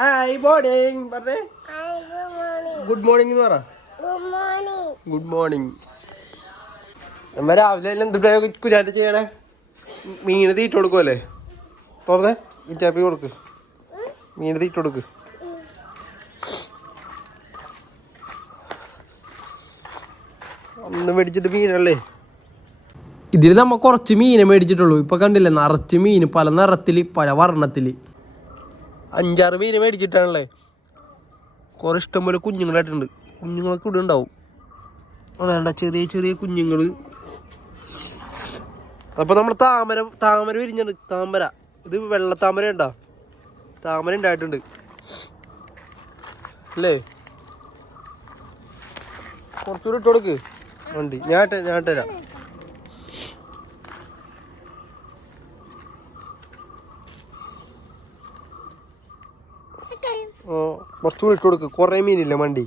Hi morning പറഞ്ഞേ. Good morning എന്ന് പറ. ഗുഡ് മോർണിംഗ് നമ്മ രാവിലെ എല്ലാം എന്തുട്ടാ കുഞ്ഞാറ്റ ചെയ്യണേ? മീന് തീറ്റ കൊടുക്കുമല്ലേ തുറന്നേ കുറ്റാപ്പി കൊടുക്ക്. മീന് തീറ്റ കൊടുക്ക്. ഒന്ന് മേടിച്ചിട്ട് മീനല്ലേ? ഇതിൽ നമ്മ കുറച്ച് മീനെ മേടിച്ചിട്ടുള്ളൂ. ഇപ്പൊ കണ്ടില്ലേ നിറച്ച് മീൻ പല നിറത്തിൽ പല വർണത്തിൽ. അഞ്ചാറ് മീന് മേടിച്ചിട്ടാണല്ലേ? കുറെ ഇഷ്ടംപോലെ കുഞ്ഞുങ്ങളായിട്ടുണ്ട് കുഞ്ഞുങ്ങളൊക്കെ ഇവിടെ ഉണ്ടാവും. അതാണ്ട ചെറിയ ചെറിയ കുഞ്ഞുങ്ങൾ അപ്പോൾ നമ്മൾ താമര താമര വിരിഞ്ഞുണ്ട് താമര. ഇത് വെള്ള താമര ഉണ്ടാ താമര ഉണ്ടായിട്ടുണ്ട്. അല്ലേ? കുറച്ചുകൂടി ഇട്ട് കൊടുക്ക് വണ്ടി. ഞാൻ ഞാൻ ഇട്ടുതരാം കുറച്ചുകൂടി ഇട്ട് കൊടുക്ക്. കുറേ മീനില്ലേ വണ്ടി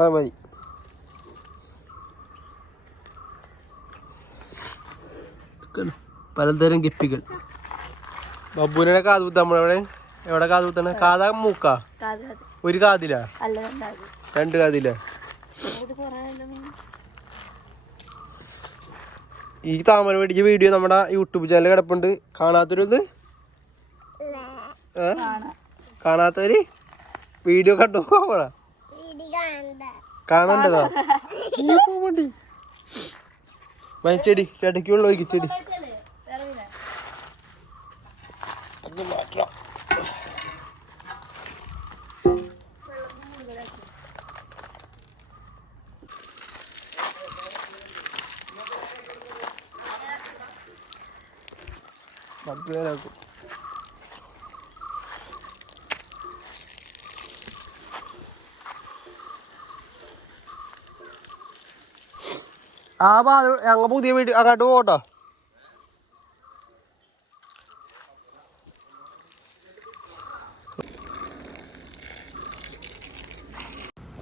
ആ മതി. പലതരം ഗപ്പികൾ. ബബ്ബുനെ കാത് കുത്താൻ നമ്മളെവിടെ എവിടെ കാത് കുത്തണ? കാതാ മൂക്കാ? ഒരു കാതിലാ? രണ്ട് കാതിലാ? ഈ താമര മേടിച്ച വീഡിയോ നമ്മുടെ യൂട്യൂബ് ചാനൽ കിടപ്പുണ്ട്. കാണാത്തൊരു ഇത് ഏ? കാണാത്തവര്? വീഡിയോ കണ്ടു പോവാ കാണണ്ടതാ? മതി ചെടി ചെടിക്ക് വെള്ളം ഒഴിക്ക് ചെടി. പത്ത് പേരാക്കും ആ ഞങ്ങൾ പുതിയ വീട് അങ്ങോട്ട് പോകട്ടോ.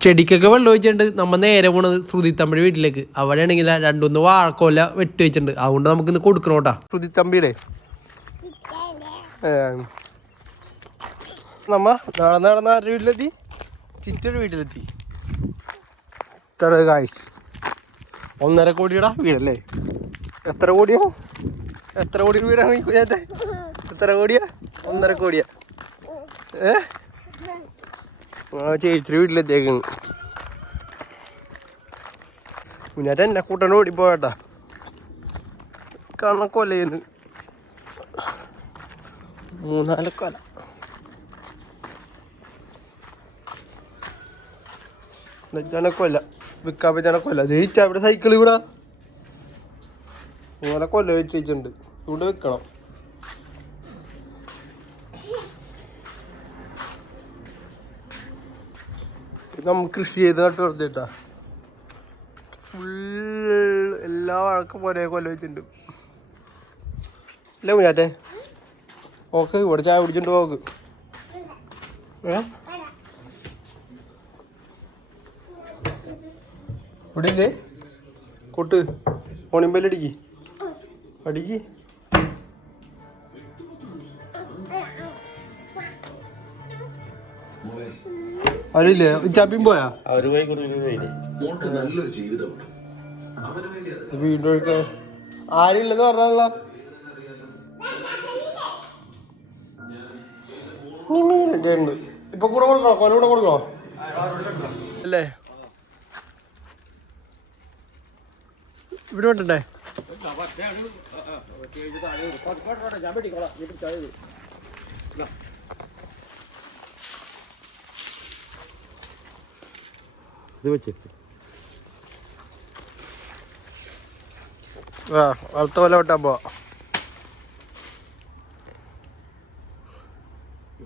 ചെടിക്കൊക്കെ വെള്ളം ഒഴിച്ചിട്ടുണ്ട്. നമ്മൾ നേരെ പോണത് ശ്രുതിത്തമ്പിയുടെ വീട്ടിലേക്ക്. അവിടെ ആണെങ്കിൽ രണ്ടുമൂന്ന് വാഴക്കോല വെട്ടി വെച്ചിട്ടുണ്ട്. അതുകൊണ്ട് നമുക്ക് ഇന്ന് കൊടുക്കണം കേട്ടാ. ശ്രുതിത്തമ്പിയുടെ. നമ്മ നടന്ന് നടന്ന് ആരുടെ വീട്ടിലെത്തി? ചിറ്റൊരു വീട്ടിലെത്തി. ഇത്ര കായ്സ് ഒന്നര കോടിയുടെ വീടല്ലേ? എത്ര കോടിയോ? എത്ര കോടി വീടാണ് ഈ കുഞ്ഞാറ്റെ? എത്ര കോടിയാ? ഒന്നര കോടിയാ. ഏ? ആ ചേച്ചിയുടെ വീട്ടിലെത്തിയേക്കുന്നു കുഞ്ഞാറ്റ എന്നെ കൂട്ടണ്ട് ഓടിപ്പോട്ടാ കാണാൻ കൊലയുന്നു മൂന്നാൽ കൊല ഇതാണ് കൊല. വിൽക്കാൻ പറ്റാണ് കൊല. ജയിച്ച അവിടെ സൈക്കിൾ ഇവിടെ. മൂന്നാൽ കൊല വെച്ച് വെച്ചിട്ടുണ്ട്. ഇവിടെ വിൽക്കണം നമുക്ക് കൃഷി ചെയ്ത് നട്ട് വെറുതെട്ടാ ഫുൾ എല്ലാ വഴക്കും ഒരേ കൊല വെച്ചിട്ടുണ്ട്. അല്ലേ കുഞ്ഞാറ്റെ ഓക്കെ ഇവിടെ ചായ പിടിച്ചിട്ട് പോക്ക്. ഇവിടെയില്ലേ ഇവിടെ ഇല്ലേ കൊട്ട്. ഓണിമ്പല്ലടിക്ക്. അടിക്ക്. അവരില്ലേ ചാപ്പിയും പോയാ? അവർ പോയി നല്ലൊരു വീണ്ടും ആരും ഇല്ലെന്ന് പറഞ്ഞാണല്ലോ നീ മീനിന്റെ ഉണ്ട് ഇപ്പൊ കൂടെ കൊടുക്കണോ? കൊല കൂടെ കൊടുക്കണോ? അല്ലേ? ഇവിടെ വേണ്ടേ ഇത് വെച്ച്. ആ അടുത്ത കൊല വിട്ടാ പോവാ.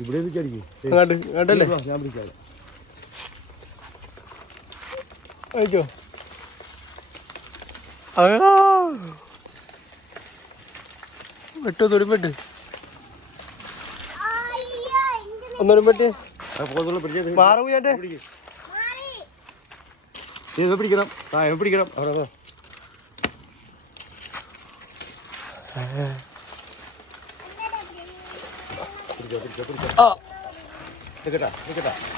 ഇവിടെ ഞാൻ പിടിക്കാം അയക്കോ വെട്ടോ മാറും ചേട്ടെ ഇത് പിടിക്കണം. ആ പിടിക്കണം. അവിടെ ആ.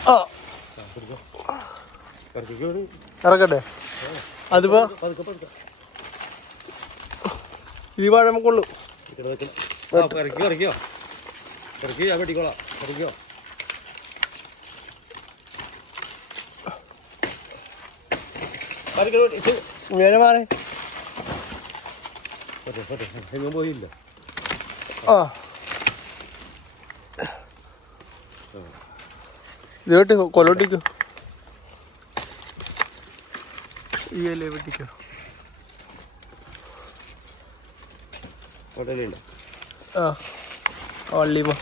ആ ഇറക്കട്ടെ അതിപ്പോ. ഈ വാഴ നമുക്ക് നിക്കട്ടെ, ഇറക്കിയോ ഇറക്കിയോ ഇറക്കി ഞാൻ വെട്ടിക്കോളാം. ഇറക്കിയോ. ഇങ്ങനെ മാറി. പോയില്ല ആ ഇത് കേട്ട് കൊലോട്ടിക്കോ. ഈ അല്ലേ വെട്ടിക്കോ ആ വള്ളി പോ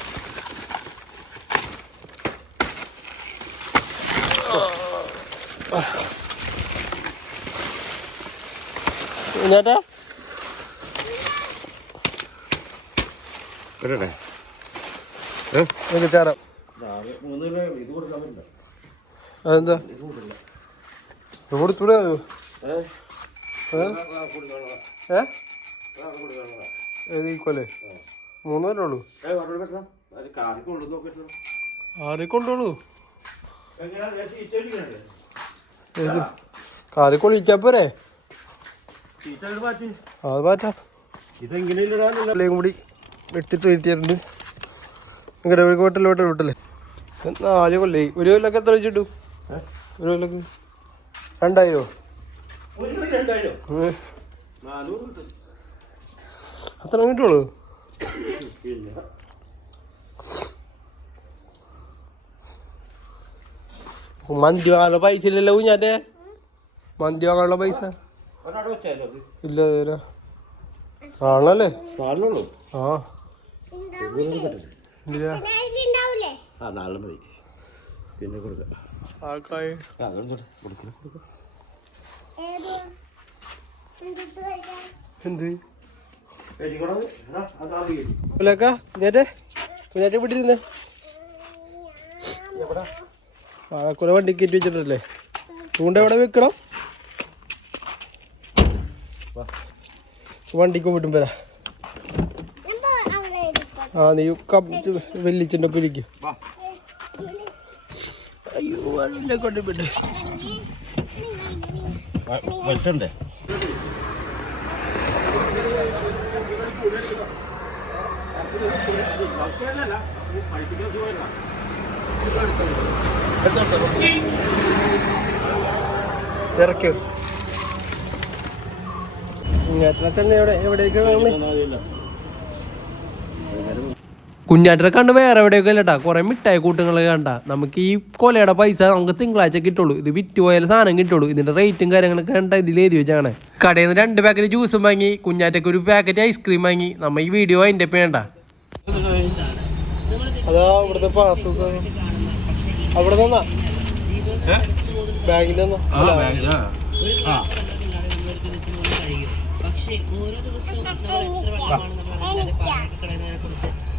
കേട്ടെ എനിക്ക് ചേരാം അതെന്താ? കൊടുത്തൂടെ? ഈക്വലേ ഉള്ളൂ. അത് കൊണ്ടോളൂ ഏത്? മാറ്റി. അത് എല്ലാം കൂടി വെട്ടി തൊരുത്തിയിട്ടുണ്ട്. ഇങ്ങനെ ഒരു വിട്ടല്ലേ നാല് കൊല്ലേ. ഒരു കൊല്ലൊക്കെ എത്ര വെച്ചിട്ടു? ഒരു കൊല്ലക്ക് രണ്ടായിരോ? അത്ര കിട്ടുള്ളൂ? മന്തി വാങ്ങാനുള്ള പൈസ ഇല്ലല്ലോ കുഞ്ഞാറ്റേ? മന്തി വാങ്ങാനുള്ള പൈസ? ഇല്ല ആണല്ലേ? ആ. എന്തിനാ? ആ നാളെ മതി. പിന്നെ കൊടുക്കാം. ആൾക്കായി ആ അതൊന്നും കൊടുക്കണം കൊടുക്കാം എന്ത്? കയറ്റിക്കോളാം എടാ, അത് ആദ്യം കയറ്റി. കുഞ്ഞാക്ക കുഞ്ഞാറ്റെ കുഞ്ഞാറ്റെ വിട്ടിരുന്നേ വാഴക്കുല വണ്ടി കയറ്റി വെച്ചിട്ടല്ലേ? ചൂണ്ട എവിടെ വെക്കണം? വാ. വണ്ടിക്ക് വിട്ടും വരാ. ആ നീ വെല്ലിച്ചിന്റെ ഒപ്പം ഇരിക്കും വാ. അയ്യോ വഴിയിലെ കൊണ്ട് പിന്നെ വെട്ടണ്ടേ? തിരക്കോ കുഞ്ഞാറ്റിനെ എവിടെ എവിടേക്കാ കുഞ്ഞാറ്റിനെ കണ്ട് വേറെ എവിടെയൊക്കെ അല്ലട്ടാ കുറേ മിഠായി കൂട്ടങ്ങൾ കണ്ട. നമുക്ക് ഈ കൊലയുടെ പൈസ നമുക്ക് തിങ്കളാഴ്ച കിട്ടുള്ളൂ. ഇത് വിറ്റ് പോയാൽ സാധനം കിട്ടുള്ളൂ. ഇതിന്റെ റേറ്റും കാര്യങ്ങളൊക്കെ കണ്ട ഇതിൽ എഴുതി വെച്ചാണ്. കടയിൽ നിന്ന് രണ്ട് പാക്കറ്റ് ജ്യൂസും വാങ്ങി. കുഞ്ഞാറ്റയ്ക്ക് ഒരു പാക്കറ്റ് ഐസ്ക്രീം വാങ്ങി. നമ്മ ഈ വീഡിയോ അതിന്റെ വേണ്ട അതാ ഇവിടുത്തെ പാസ്ബുക്ക് അവിടെ നിന്നാ? ബാങ്കിൽ നിന്നാ? പക്ഷേ ഓരോ ദിവസവും നമ്മൾ എത്ര വെള്ളമാണ് നമ്മൾ കളയുന്നതിനെ കുറിച്ച്